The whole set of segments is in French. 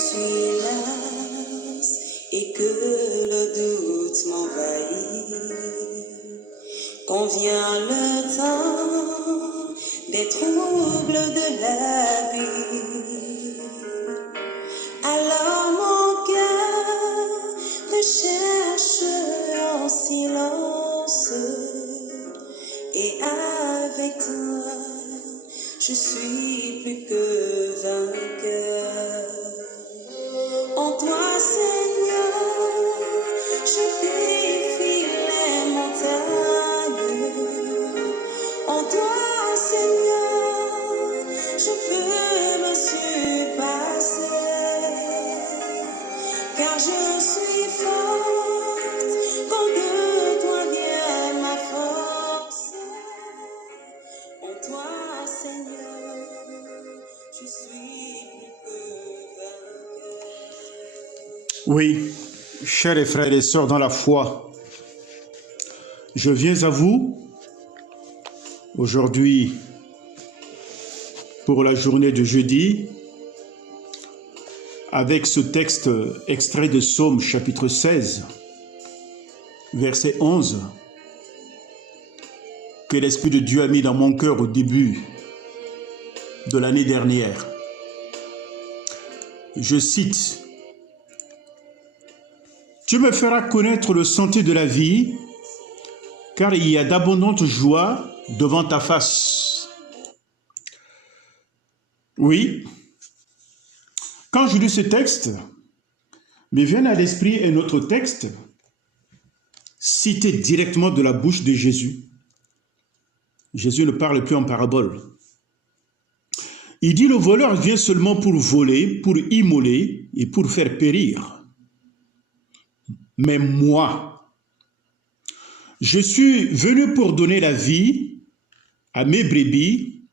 suis lasse et que le doute m'envahit, quand vient le temps des troubles de la vie, alors mon cœur te cherche en silence, et avec toi je suis plus que vainqueur. En toi, Seigneur, je défie les montagnes. En toi, Seigneur, je peux me surpasser, car je suis forte quand de toi vient ma force. En toi, Seigneur, je suis plus que vainqueur. Oui, chers frères et sœurs dans la foi, je viens à vous aujourd'hui pour la journée de jeudi avec ce texte extrait de Psaume chapitre 16, verset 11, que l'Esprit de Dieu a mis dans mon cœur au début de l'année dernière. Je cite: « Tu me feras connaître le sentier de la vie, car il y a d'abondantes joies devant ta face. » Oui, quand je lis ce texte, me vient à l'esprit un autre texte, cité directement de la bouche de Jésus. Jésus ne parle plus en parabole. Il dit: « Le voleur vient seulement pour voler, pour immoler et pour faire périr. Mais moi, je suis venu pour donner la vie à mes brebis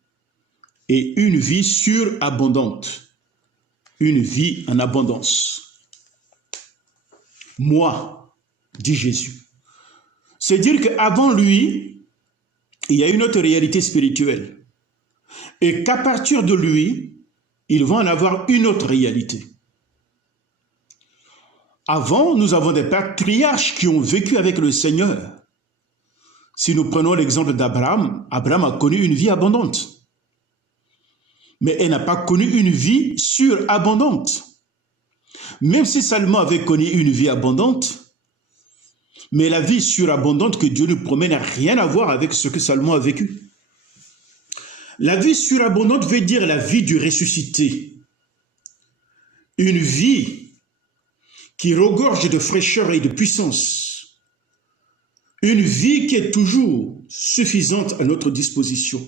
et une vie surabondante, une vie en abondance. » Moi, dit Jésus. C'est dire qu'avant lui, il y a une autre réalité spirituelle. Et qu'à partir de lui, il va en avoir une autre réalité. Avant, nous avons des patriarches qui ont vécu avec le Seigneur. Si nous prenons l'exemple d'Abraham, Abraham a connu une vie abondante. Mais elle n'a pas connu une vie surabondante. Même si Salomon avait connu une vie abondante, mais la vie surabondante que Dieu nous promet n'a rien à voir avec ce que Salomon a vécu. La vie surabondante veut dire la vie du ressuscité. Une vie qui regorge de fraîcheur et de puissance. Une vie qui est toujours suffisante à notre disposition.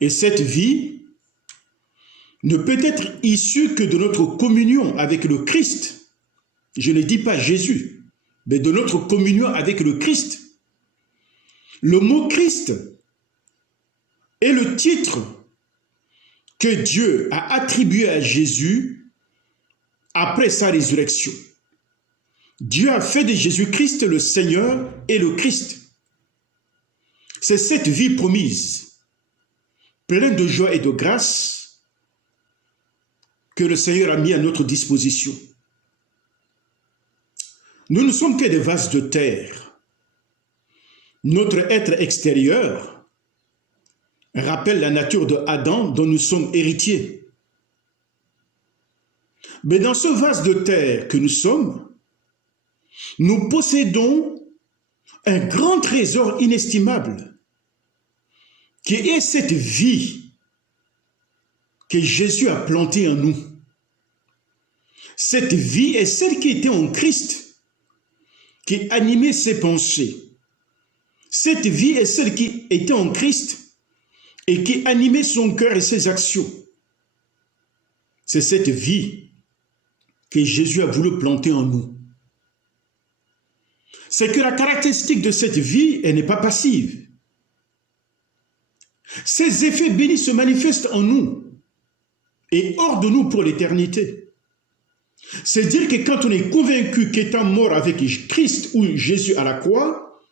Et cette vie ne peut être issue que de notre communion avec le Christ. Je ne dis pas Jésus, mais de notre communion avec le Christ. Le mot Christ est le titre que Dieu a attribué à Jésus après sa résurrection. Dieu a fait de Jésus-Christ le Seigneur et le Christ. C'est cette vie promise, pleine de joie et de grâce, que le Seigneur a mis à notre disposition. Nous ne sommes que des vases de terre. Notre être extérieur rappelle la nature de Adam dont nous sommes héritiers. Mais dans ce vase de terre que nous sommes, nous possédons un grand trésor inestimable, qui est cette vie que Jésus a plantée en nous. Cette vie est celle qui était en Christ, qui animait ses pensées. Cette vie est celle qui était en Christ et qui animait son cœur et ses actions. C'est cette vie que Jésus a voulu planter en nous. C'est que la caractéristique de cette vie, elle n'est pas passive. Ces effets bénis se manifestent en nous et hors de nous pour l'éternité. C'est dire que quand on est convaincu qu'étant mort avec Christ ou Jésus à la croix,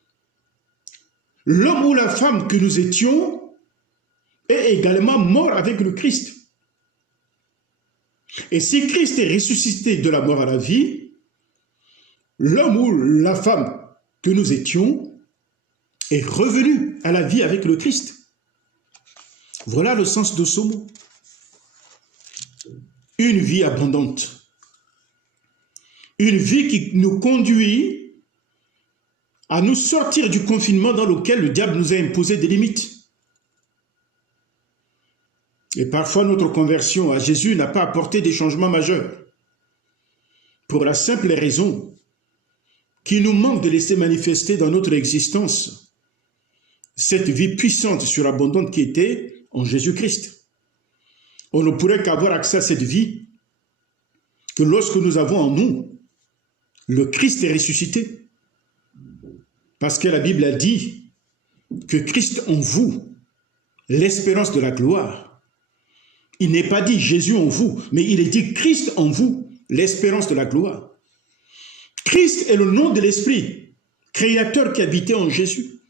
l'homme ou la femme que nous étions est également mort avec le Christ. Et si Christ est ressuscité de la mort à la vie, l'homme ou la femme que nous étions est revenu à la vie avec le Christ. Voilà le sens de ce mot. Une vie abondante. Une vie qui nous conduit à nous sortir du confinement dans lequel le diable nous a imposé des limites. Et parfois, notre conversion à Jésus n'a pas apporté des changements majeurs. Pour la simple raison qu'il nous manque de laisser manifester dans notre existence cette vie puissante, surabondante qui était en Jésus-Christ. On ne pourrait qu'avoir accès à cette vie que lorsque nous avons en nous le Christ est ressuscité. Parce que la Bible a dit que Christ en vous, l'espérance de la gloire. Il n'est pas dit Jésus en vous, mais il est dit Christ en vous, l'espérance de la gloire. Christ est le nom de l'Esprit, créateur qui habitait en Jésus.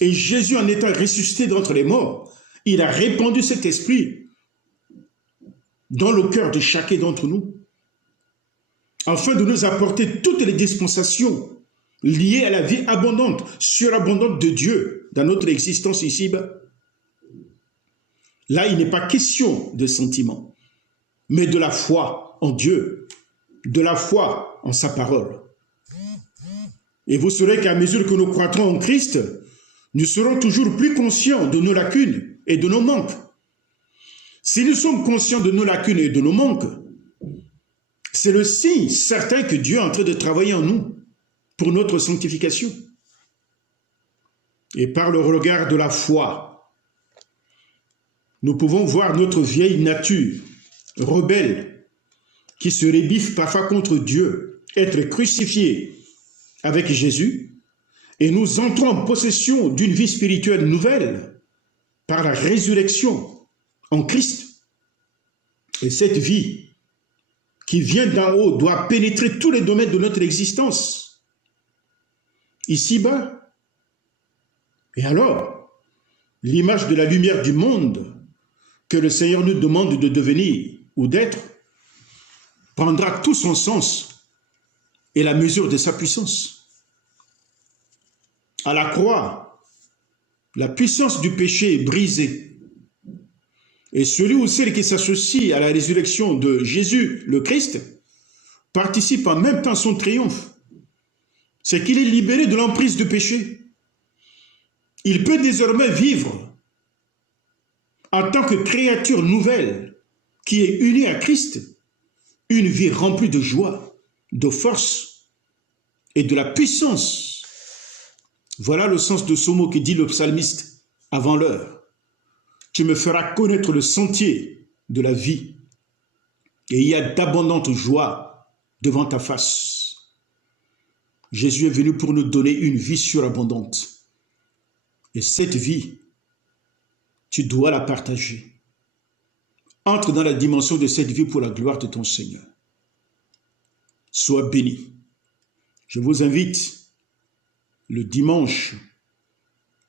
Et Jésus, en étant ressuscité d'entre les morts, il a répandu cet esprit dans le cœur de chacun d'entre nous, afin de nous apporter toutes les dispensations liées à la vie abondante, surabondante de Dieu dans notre existence ici-bas. Là, il n'est pas question de sentiments, mais de la foi en Dieu, de la foi en sa parole. Et vous saurez qu'à mesure que nous croîtrons en Christ, nous serons toujours plus conscients de nos lacunes et de nos manques. Si nous sommes conscients de nos lacunes et de nos manques, c'est le signe certain que Dieu est en train de travailler en nous pour notre sanctification. Et par le regard de la foi, nous pouvons voir notre vieille nature, rebelle, qui se rebiffe parfois contre Dieu, être crucifiée avec Jésus, et nous entrons en possession d'une vie spirituelle nouvelle par la résurrection en Christ. Et cette vie qui vient d'en haut doit pénétrer tous les domaines de notre existence, ici-bas. Et alors, l'image de la lumière du monde que le Seigneur nous demande de devenir ou d'être prendra tout son sens et la mesure de sa puissance. À la croix, la puissance du péché est brisée. Et celui ou celle qui s'associe à la résurrection de Jésus, le Christ, participe en même temps à son triomphe. C'est qu'il est libéré de l'emprise du péché. Il peut désormais vivre en tant que créature nouvelle qui est unie à Christ, une vie remplie de joie, de force et de la puissance. Voilà le sens de ce mot que dit le psalmiste avant l'heure. Tu me feras connaître le sentier de la vie et il y a d'abondantes joies devant ta face. Jésus est venu pour nous donner une vie surabondante. Et cette vie, tu dois la partager. Entre dans la dimension de cette vie pour la gloire de ton Seigneur. Sois béni. Je vous invite le dimanche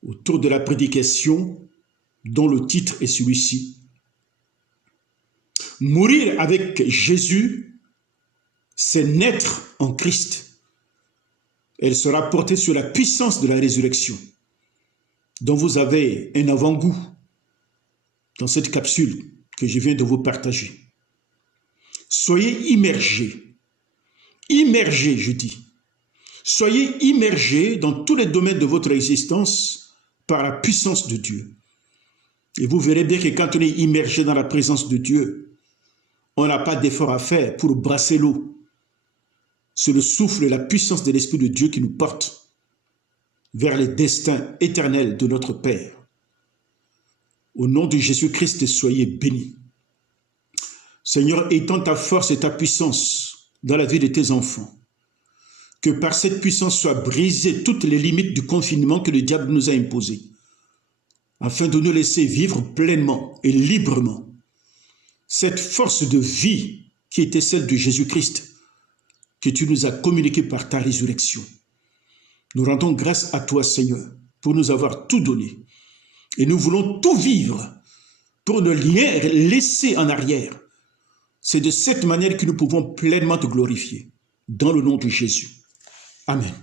autour de la prédication dont le titre est celui-ci. Mourir avec Jésus, c'est naître en Christ. Elle sera portée sur la puissance de la résurrection, dont vous avez un avant-goût dans cette capsule que je viens de vous partager. Soyez immergés, je dis. Soyez immergés dans tous les domaines de votre existence par la puissance de Dieu. Et vous verrez bien que quand on est immergé dans la présence de Dieu, on n'a pas d'effort à faire pour brasser l'eau. C'est le souffle et la puissance de l'Esprit de Dieu qui nous porte vers les destins éternels de notre Père. Au nom de Jésus-Christ, soyez bénis. Seigneur, étends ta force et ta puissance dans la vie de tes enfants. Que par cette puissance soient brisées toutes les limites du confinement que le diable nous a imposé, afin de nous laisser vivre pleinement et librement cette force de vie qui était celle de Jésus-Christ, que tu nous as communiquée par ta résurrection. Nous rendons grâce à toi, Seigneur, pour nous avoir tout donné. Et nous voulons tout vivre pour ne rien laisser en arrière, C'est de cette manière que nous pouvons pleinement te glorifier. Dans le nom de Jésus. Amen.